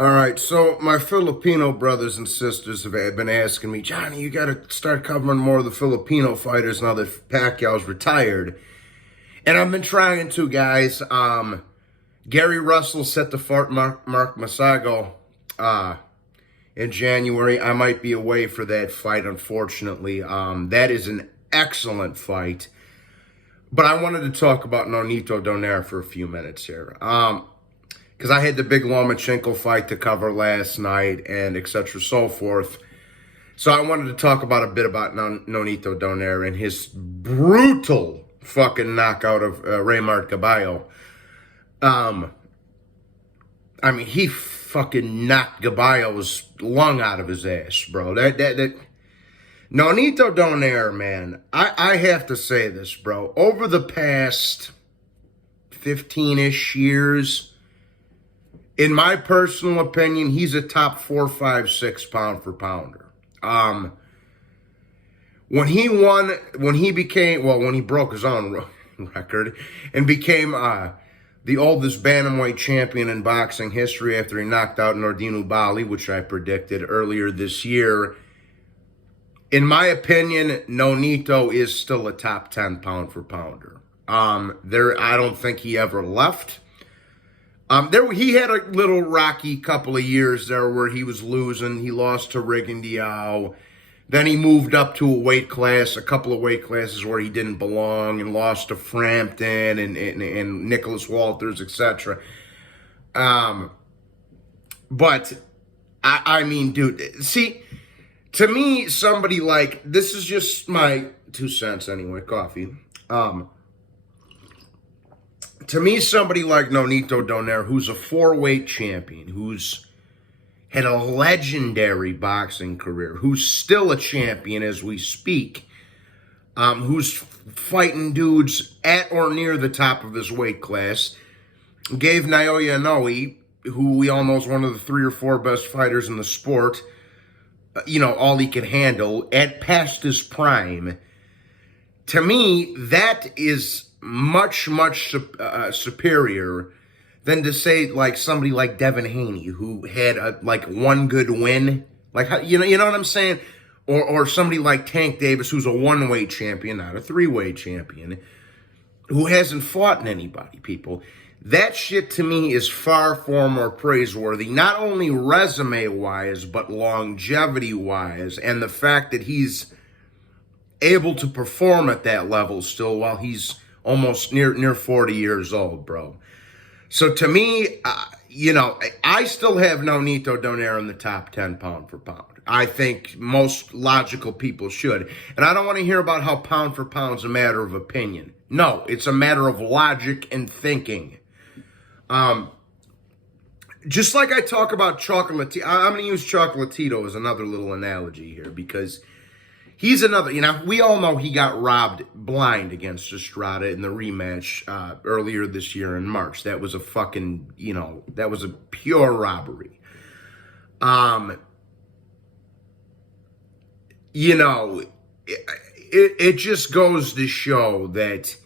All right, so my Filipino brothers and sisters have been asking me, Johnny, you got to start covering more of the Filipino fighters now that Pacquiao's retired. And I've been trying to, guys. Gary Russell set to fight Mark Masago in January. I might be away for that fight, unfortunately. That is an excellent fight. But I wanted to talk about Nonito Donaire for a few minutes here. Because I had the big Lomachenko fight to cover last night and et cetera, so forth. So I wanted to talk about a bit about Nonito Donaire and his brutal fucking knockout of Raymart Gaballo. I mean, he fucking knocked Gaballo's lung out of his ass, bro. That Nonito Donaire, man, I have to say this, bro. Over the past 15-ish years, in my personal opinion, he's a top 4, 5, 6 pound for pounder. When he broke his own record and became the oldest bantamweight champion in boxing history after he knocked out Nordine Bali, which I predicted earlier this year, in my opinion, Nonito is still a top 10 pound for pounder. I don't think he ever left. He had a little rocky couple of years there where he was losing. He lost to Rigondeaux. Then he moved up to a couple of weight classes where he didn't belong and lost to Frampton and Nicholas Walters, etc. But, I mean, dude, see, to me, somebody like, this is just my 2 cents anyway, coffee. To me, somebody like Nonito Donaire, who's a 4-weight champion, who's had a legendary boxing career, who's still a champion as we speak, who's fighting dudes at or near the top of his weight class, gave Naoya Inoue, who we all know is one of the 3 or 4 best fighters in the sport, all he could handle at past his prime. To me, that is much superior than to say like somebody like Devin Haney, who had one good win, you know what I'm saying, or somebody like Tank Davis, who's a 1-weight champion, not a 3-weight champion, who hasn't fought anybody. People, that shit to me is far more praiseworthy, not only resume wise but longevity wise, and the fact that he's able to perform at that level still while he's almost near 40 years old, bro. So to me, I still have Nonito Donaire in the top 10 pound for pound. I think most logical people should. And I don't want to hear about how pound for pound is a matter of opinion. No, it's a matter of logic and thinking. Just like I talk about Chocolatito, I'm going to use Chocolatito as another little analogy here because he's another, we all know he got robbed blind against Estrada in the rematch earlier this year in March. That was a fucking, that was a pure robbery. It just goes to show that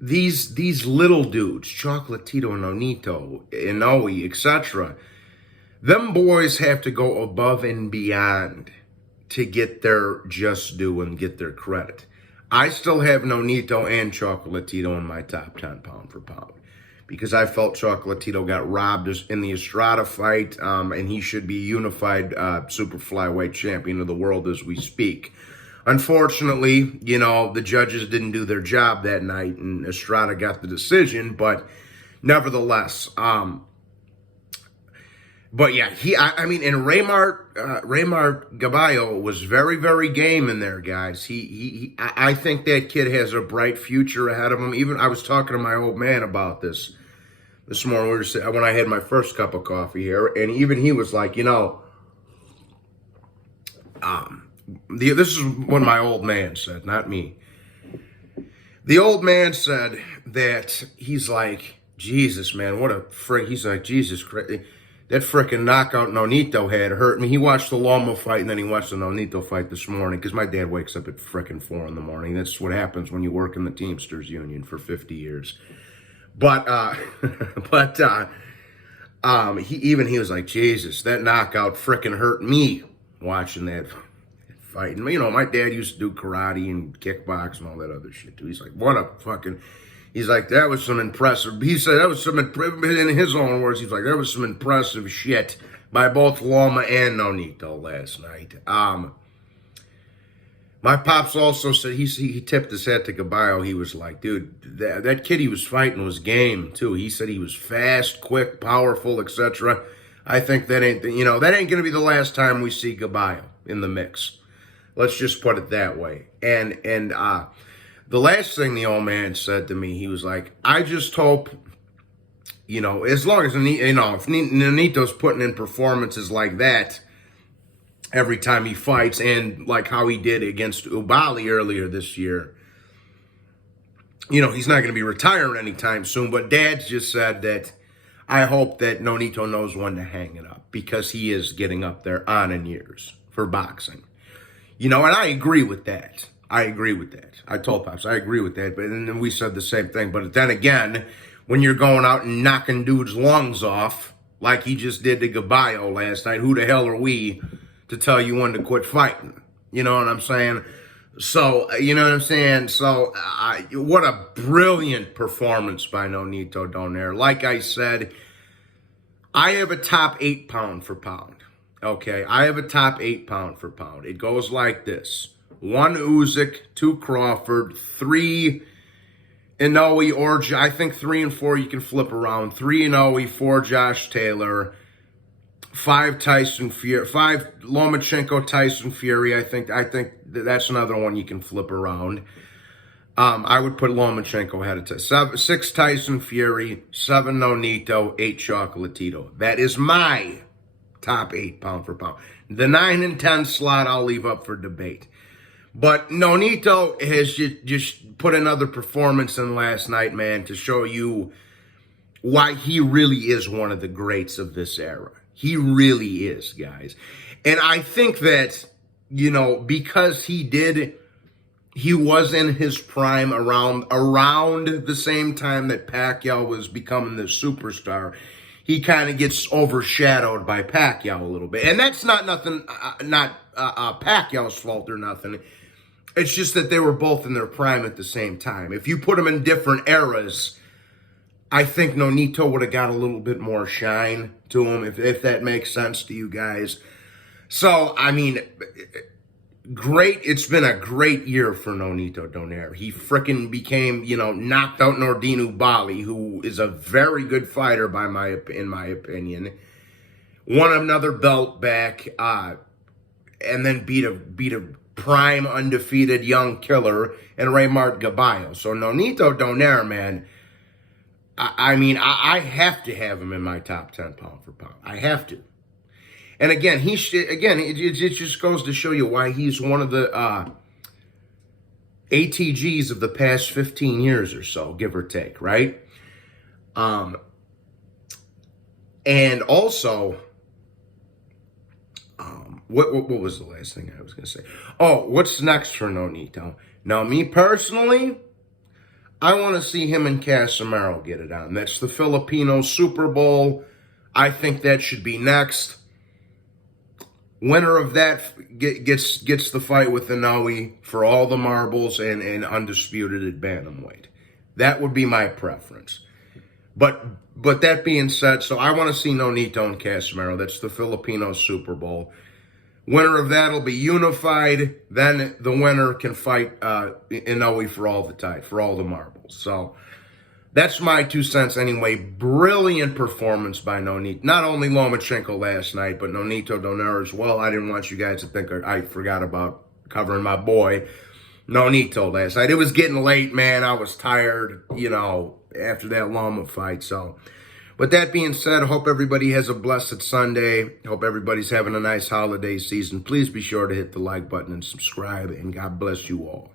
these little dudes, Chocolatito, Nonito, Inoue, etc., them boys have to go above and beyond to get their just due and get their credit. I still have Nonito and Chocolatito in my top 10 pound for pound because I felt Chocolatito got robbed in the Estrada fight, and he should be unified super flyweight champion of the world as we speak. Unfortunately, the judges didn't do their job that night and Estrada got the decision, but nevertheless, but yeah, and Raymart Gaballo was very game in there, guys. I think that kid has a bright future ahead of him. Even I was talking to my old man about this morning. When I had my first cup of coffee here, and even he was like, this is what my old man said, not me. The old man said that he's like, Jesus, man, what a frick. He's like, Jesus Christ. That frickin' knockout Nonito had hurt me. He watched the Loma fight and then he watched the Nonito fight this morning because my dad wakes up at frickin' 4 in the morning. That's what happens when you work in the Teamsters Union for 50 years. But He was like, Jesus, that knockout frickin' hurt me watching that fight. And, my dad used to do karate and kickbox and all that other shit, too. He's like, he's like, that was some impressive, he said, in his own words, he's like, that was some impressive shit by both Loma and Nonito last night. My pops also said he tipped his hat to Gaballo. He was like, dude, that kid he was fighting was game, too. He said he was fast, quick, powerful, etc. I think that ain't going to be the last time we see Gaballo in the mix. Let's just put it that way. And the last thing the old man said to me, he was like, I just hope, as long as, if Nonito's putting in performances like that every time he fights, and like how he did against Ubali earlier this year, he's not going to be retiring anytime soon. But Dad's just said that I hope that Nonito knows when to hang it up, because he is getting up there on in years for boxing. And I agree with that. I told Pops, I agree with that. But then we said the same thing. But then again, when you're going out and knocking dudes' lungs off, like he just did to Gaballo last night, who the hell are we to tell you when to quit fighting? You know what I'm saying? So, So, what a brilliant performance by Nonito Donaire. Like I said, I have a top 8 pound for pound. Okay, I have a top 8 pound for pound. It goes like this: 1 Usyk, 2 Crawford, 3 Inoue, or I think 3 and 4 you can flip around. 3 Inoue, 4 Josh Taylor, 5 Tyson Fury, 5 Lomachenko, Tyson Fury. I think that's another one you can flip around. I would put Lomachenko ahead of Tyson. 6 Tyson Fury, 7 Nonito, 8 Chocolatito. That is my top 8 pound for pound. The 9 and 10 slot I'll leave up for debate. But Nonito has just put another performance in last night, man, to show you why he really is one of the greats of this era. He really is, guys. And I think that, because he was in his prime around the same time that Pacquiao was becoming the superstar, he kind of gets overshadowed by Pacquiao a little bit. And that's not nothing, not Pacquiao's fault or nothing. It's just that they were both in their prime at the same time. If you put them in different eras, I think Nonito would have got a little bit more shine to him, if that makes sense to you guys. So, great. It's been a great year for Nonito Donaire. He frickin' became, knocked out Nordine Ubali, who is a very good fighter in my opinion. Won another belt back, and then beat a prime undefeated young killer in Raymart Gaballo. So Nonito Donaire, man, I have to have him in my top 10 pound for pound. I have to. And again, it just goes to show you why he's one of the ATGs of the past 15 years or so, give or take, right? And also, what was the last thing I was going to say? Oh, what's next for Nonito? Now, me personally, I want to see him and Casimiro get it on. That's the Filipino Super Bowl. I think that should be next. Winner of that gets the fight with Inoue for all the marbles and undisputed at bantamweight. That would be my preference. But that being said, so I want to see Nonito and Casimiro. That's the Filipino Super Bowl. Winner of that will be unified. Then the winner can fight Inoue for all the marbles. So that's my 2 cents anyway. Brilliant performance by Nonito. Not only Lomachenko last night, but Nonito Donaire as well. I didn't want you guys to think I forgot about covering my boy Nonito last night. It was getting late, man. I was tired, after that Loma fight. So, with that being said, I hope everybody has a blessed Sunday. Hope everybody's having a nice holiday season. Please be sure to hit the like button and subscribe, and God bless you all.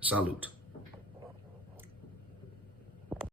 Salute.